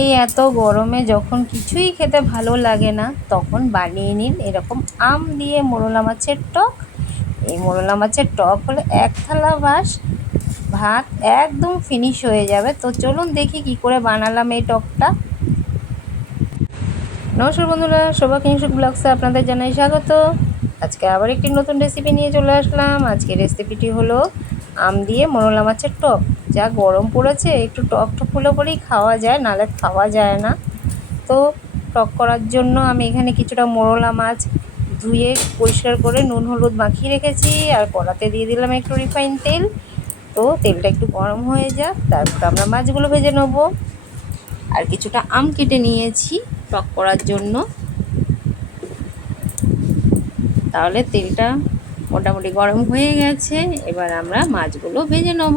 এই এত গরমে যখন কিছুই খেতে ভালো লাগে না, তখন বানিয়ে নিন এরকম আম দিয়ে মোরলা মাছের টক। এই মোরলা মাছের টক হলে এক থালা বাস, ভাত একদম ফিনিশ হয়ে যাবে। তো চলুন দেখি কি করে বানালাম এই টকটা। নমস্কার বন্ধুরা, শোভা কিংসুক ব্লগসে আপনাদের জানাই স্বাগত। আজকে আবার একটি নতুন রেসিপি নিয়ে চলে আসলাম। আজকে রেসিপিটি হলো আম দিয়ে মোরলা মাছের টক। যা গরম পড়েছে, একটু টক টক হলে পরেই খাওয়া যায়, নালে খাওয়া যায় না। তো টক করার জন্য আমি এখানে কিছুটা মোরলা মাছ ধুয়ে পরিষ্কার করে নুন, হলুদ মাখিয়ে রেখেছি, আর কড়াতে দিয়ে দিলাম একটু রিফাইন তেল। তো তেলটা একটু গরম হয়ে যাক, তারপর আমরা মাছগুলো ভেজে নেব। আর কিছুটা আম কেটে নিয়েছি টক করার জন্য। তাহলে তেলটা মোটামুটি গরম হয়ে গেছে এবার আমরা মাছগুলো ভেজে নেব।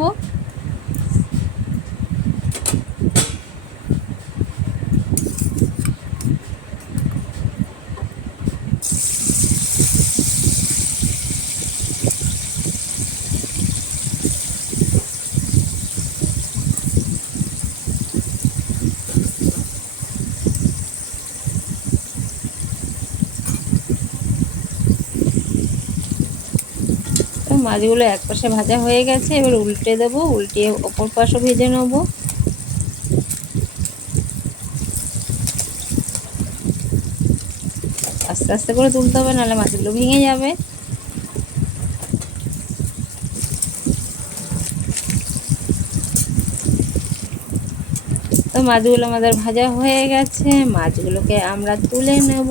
মাছগুলো এক পাশে ভাজা হয়ে গেছে, এবার উল্টে দেবো উল্টিয়ে ওপর পাশও ভেজে নেব। আস্তে আস্তে করে তুলতে হবে, নাহলে মাছগুলো ভেঙে যাবে। তো মাছগুলো আমাদের ভাজা হয়ে গেছে, মাছগুলোকে আমরা তুলে নেব।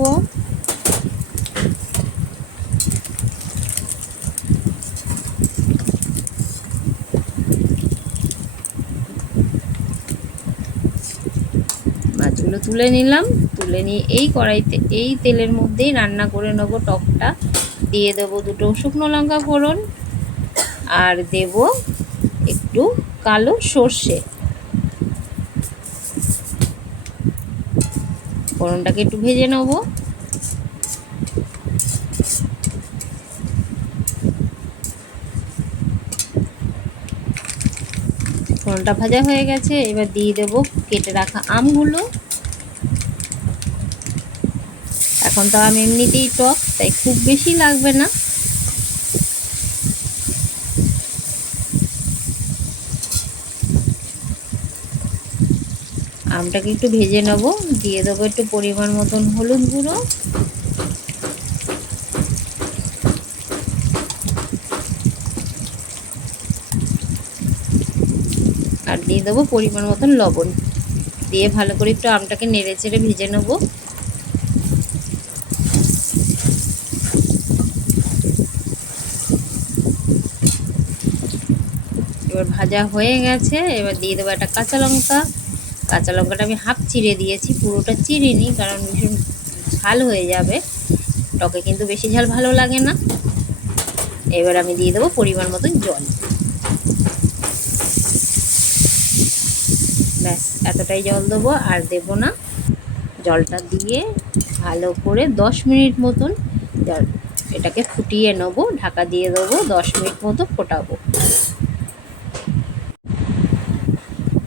মাছগুলো তুলে নিলাম। তুলে নিয়ে এই কড়াইতে, এই তেলের মধ্যেই রান্না করে নেব টকটা। দিয়ে দেবো দুটো শুকনো লঙ্কা ফোড়ন আর দেব একটু কালো সর্ষে। ফোড়নটাকে একটু ভেজে নেব। ফোড়নটা ভাজা হয়ে গেছে, এবার দিয়ে দেবো কেটে রাখা আমগুলো। এখন তো আম এমনিতেই টক, তাই খুব বেশি লাগবে না। আমটাকে একটু ভেজে নেব, দিয়ে দেবো একটু পরিমাণ মতন হলুদ গুঁড়ো। আর দিয়ে দেবো পরিমাণ মতন লবণ। দিয়ে ভালো করে একটু আমটাকে নেড়ে চেড়ে ভেজে নেব। এবার ভাজা হয়ে গেছে, এবার দিয়ে দেবো একটা কাঁচা লঙ্কা। কাঁচা লঙ্কাটা আমি হাফ চিড়ে দিয়েছি, পুরোটা চিড়িনি কারণ ভীষণ ঝাল হয়ে যাবে। টকে কিন্তু বেশি ঝাল ভালো লাগে না। এবার আমি দিয়ে দেবো পরিমাণ মতন জল। ব্যাস, এতটাই জল দেবো আর দেব না। জলটা দিয়ে ভালো করে দশ মিনিট মতন এটাকে ফুটিয়ে নেব, ঢাকা দিয়ে দেবো, দশ মিনিট মতো ফোটাবো।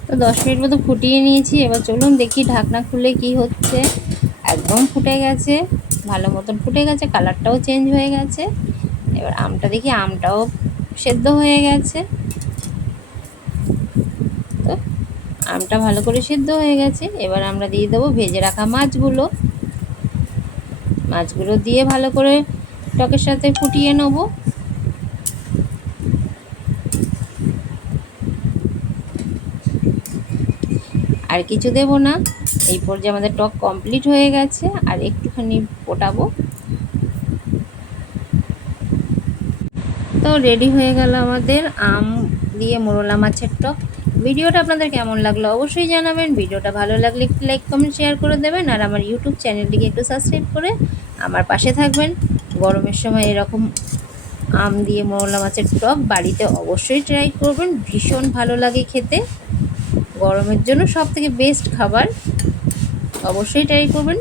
তো দশ মিনিট মতো ফুটিয়ে নিয়েছি, এবার চলুন দেখি ঢাকনা খুলে কি হচ্ছে। একদম ফুটে গেছে, ভালো মতন ফুটে গেছে, কালারটাও চেঞ্জ হয়ে গেছে। এবার আমটা দেখি, আমটাও সেদ্ধ হয়ে গেছে তো আমটা ভালো করে সিদ্ধ হয়ে গেছে। এবার আমরা দিয়ে দেবো ভেজে রাখা মাছগুলো। মাছগুলো দিয়ে ভালো করে টকের সাথে ফুটিয়ে নেব। আর কিছু দেব না। এই পর্যায়ে আমাদের টক কমপ্লিট হয়ে গেছে, আর একটুখানি ফোটাবো। তো রেডি হয়ে গেল আমাদের আম দিয়ে মোরলা মাছের টক। ভিডিওটা আপনাদের কেমন লাগল অবশ্যই জানাবেন। ভিডিওটা ভালো লাগলে একটু লাইক, কমেন্ট, শেয়ার করে দেবেন। আর আমার ইউটিউব চ্যানেলটিকে একটু সাবস্ক্রাইব করে আমার পাশে থাকবেন। গরমের সময় এরকম আম দিয়ে মোরলা মাছের টক বাড়িতে অবশ্যই ট্রাই করবেন। ভীষণ ভালো লাগে খেতে। গরমের জন্য সব থেকে বেস্ট খাবার। অবশ্যই ট্রাই করবেন।